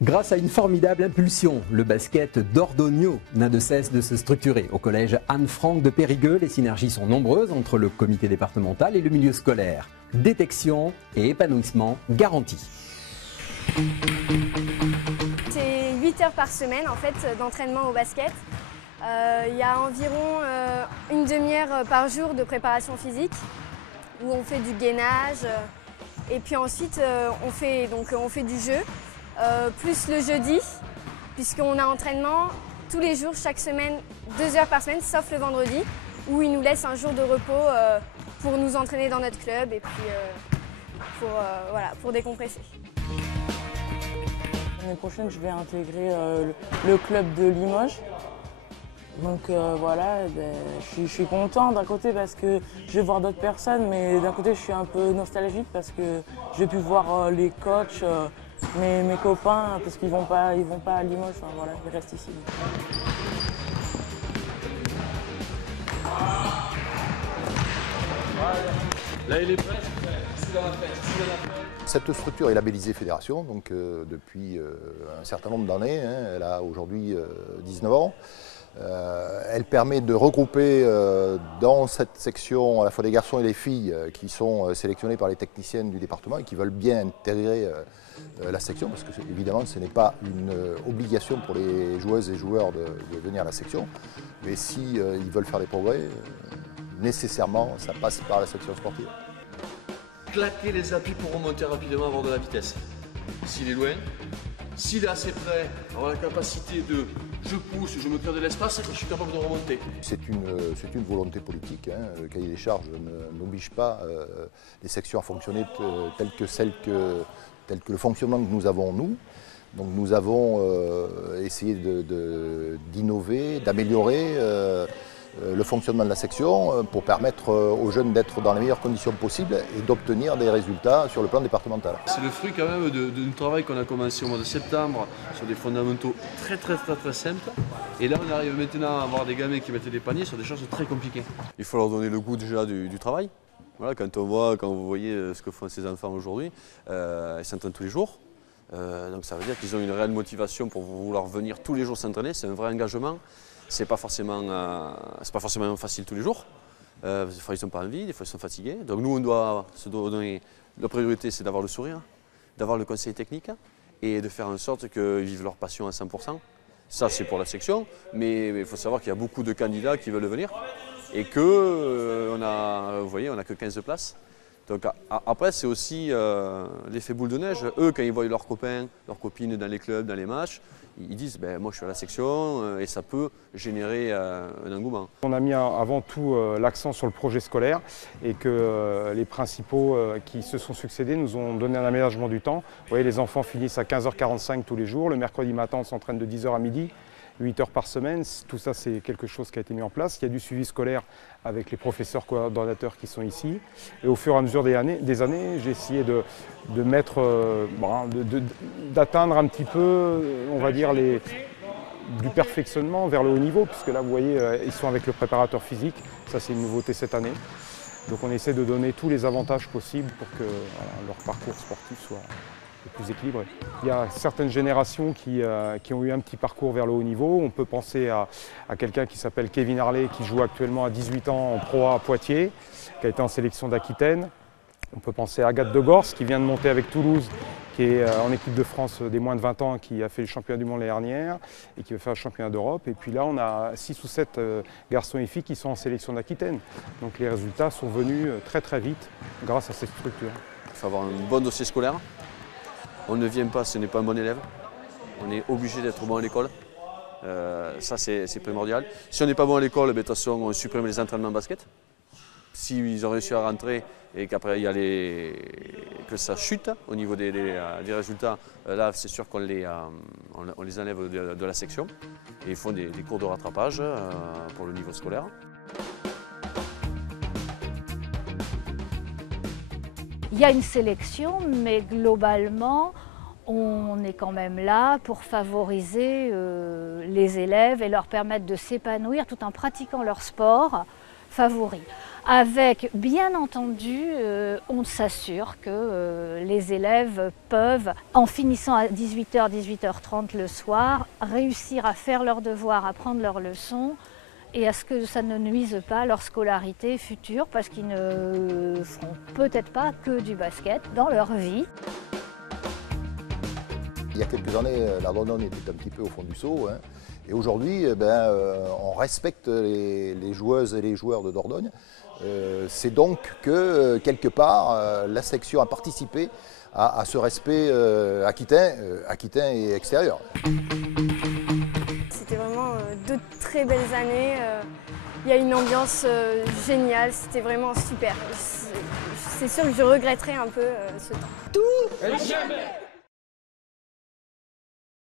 Grâce à une formidable impulsion, le basket d'Ordogno n'a de cesse de se structurer. Au collège Anne-Franck de Périgueux, les synergies sont nombreuses entre le comité départemental et le milieu scolaire. Détection et épanouissement garantis. C'est 8 heures par semaine en fait d'entraînement au basket. Il y a environ une demi-heure par jour de préparation physique où on fait du gainage et puis ensuite on fait du jeu. Plus le jeudi, puisqu'on a entraînement tous les jours, chaque semaine, 2 heures par semaine, sauf le vendredi, où ils nous laissent un jour de repos pour nous entraîner dans notre club et puis pour décompresser. L'année prochaine, je vais intégrer le club de Limoges. Donc voilà, je suis content d'un côté parce que je vais voir d'autres personnes, mais d'un côté je suis un peu nostalgique parce que je vais plus voir les coachs, mes copains, parce qu'ils vont pas à Limoges, enfin, voilà, ils restent ici. Là il est prêt, Cette structure est labellisée fédération donc, depuis un certain nombre d'années, hein, elle a aujourd'hui 19 ans. Elle permet de regrouper dans cette section à la fois des garçons et des filles qui sont sélectionnés par les techniciennes du département et qui veulent bien intégrer la section parce que évidemment ce n'est pas une obligation pour les joueuses et joueurs de venir à la section, mais si ils veulent faire des progrès, nécessairement ça passe par la section sportive. Claquer les appuis pour remonter rapidement, avoir de la vitesse. S'il est loin, s'il est assez près, avoir la capacité de je pousse, je me crée de l'espace et je suis capable de remonter. C'est une volonté politique, hein. Le cahier des charges n'oblige pas les sections à fonctionner tel que le fonctionnement que nous avons nous. Donc nous avons essayé d'innover, d'améliorer le fonctionnement de la section pour permettre aux jeunes d'être dans les meilleures conditions possibles et d'obtenir des résultats sur le plan départemental. C'est le fruit quand même d'un travail qu'on a commencé au mois de septembre sur des fondamentaux très simples. Et là on arrive maintenant à avoir des gamins qui mettent des paniers sur des choses très compliquées. Il faut leur donner le goût déjà du travail. Voilà, quand vous voyez ce que font ces enfants aujourd'hui, ils s'entraînent tous les jours. Donc ça veut dire qu'ils ont une réelle motivation pour vouloir venir tous les jours s'entraîner, c'est un vrai engagement. C'est pas forcément facile tous les jours. Des fois ils n'ont pas envie, des fois ils sont fatigués. Donc nous on doit se donner, la priorité c'est d'avoir le sourire, d'avoir le conseil technique et de faire en sorte qu'ils vivent leur passion à 100%. Ça c'est pour la section, mais il faut savoir qu'il y a beaucoup de candidats qui veulent venir et que vous voyez, on n'a que 15 places. Donc après c'est aussi l'effet boule de neige. Eux quand ils voient leurs copains, leurs copines dans les clubs, dans les matchs, ils disent moi je suis à la section et ça peut générer un engouement. On a mis avant tout l'accent sur le projet scolaire et que les principaux qui se sont succédés nous ont donné un aménagement du temps. Vous voyez, les enfants finissent à 15h45 tous les jours, le mercredi matin on s'entraîne de 10h à midi. 8 heures par semaine, tout ça c'est quelque chose qui a été mis en place. Il y a du suivi scolaire avec les professeurs coordonnateurs qui sont ici. Et au fur et à mesure des années, j'ai essayé d'atteindre un petit peu, on va dire, du perfectionnement vers le haut niveau, puisque là vous voyez, ils sont avec le préparateur physique, ça c'est une nouveauté cette année. Donc on essaie de donner tous les avantages possibles pour que leur parcours sportif soit le plus équilibré. Il y a certaines générations qui ont eu un petit parcours vers le haut niveau. On peut penser à quelqu'un qui s'appelle Kevin Harley, qui joue actuellement à 18 ans en Pro A à Poitiers, qui a été en sélection d'Aquitaine. On peut penser à Agathe de Gors, qui vient de monter avec Toulouse, qui est en équipe de France des moins de 20 ans, qui a fait le championnat du monde l'année dernière et qui va faire le championnat d'Europe. Et puis là, on a 6 ou 7 garçons et filles qui sont en sélection d'Aquitaine. Donc les résultats sont venus très vite grâce à cette structure. Il faut avoir un bon dossier scolaire. On ne vient pas, ce n'est pas un bon élève. On est obligé d'être bon à l'école. Ça, c'est primordial. Si on n'est pas bon à l'école, de toute façon, on supprime les entraînements basket. S'ils ont réussi à rentrer et qu'après que ça chute au niveau des résultats, là c'est sûr qu'on les enlève de la section et ils font des cours de rattrapage pour le niveau scolaire. Il y a une sélection, mais globalement, on est quand même là pour favoriser les élèves et leur permettre de s'épanouir tout en pratiquant leur sport favori. avec, bien entendu, on s'assure que les élèves peuvent, en finissant à 18h, 18h30 le soir, réussir à faire leurs devoirs, à prendre leurs leçons, et à ce que ça ne nuise pas à leur scolarité future, parce qu'ils ne feront peut-être pas que du basket dans leur vie. Il y a quelques années, la Dordogne était un petit peu au fond du seau, hein, et aujourd'hui, on respecte les joueuses et les joueurs de Dordogne. C'est donc que, quelque part, la section a participé à ce respect aquitain et extérieur. C'était vraiment deux très belles années. Il y a une ambiance géniale, c'était vraiment super. C'est sûr que je regretterai un peu ce temps. Tout et jamais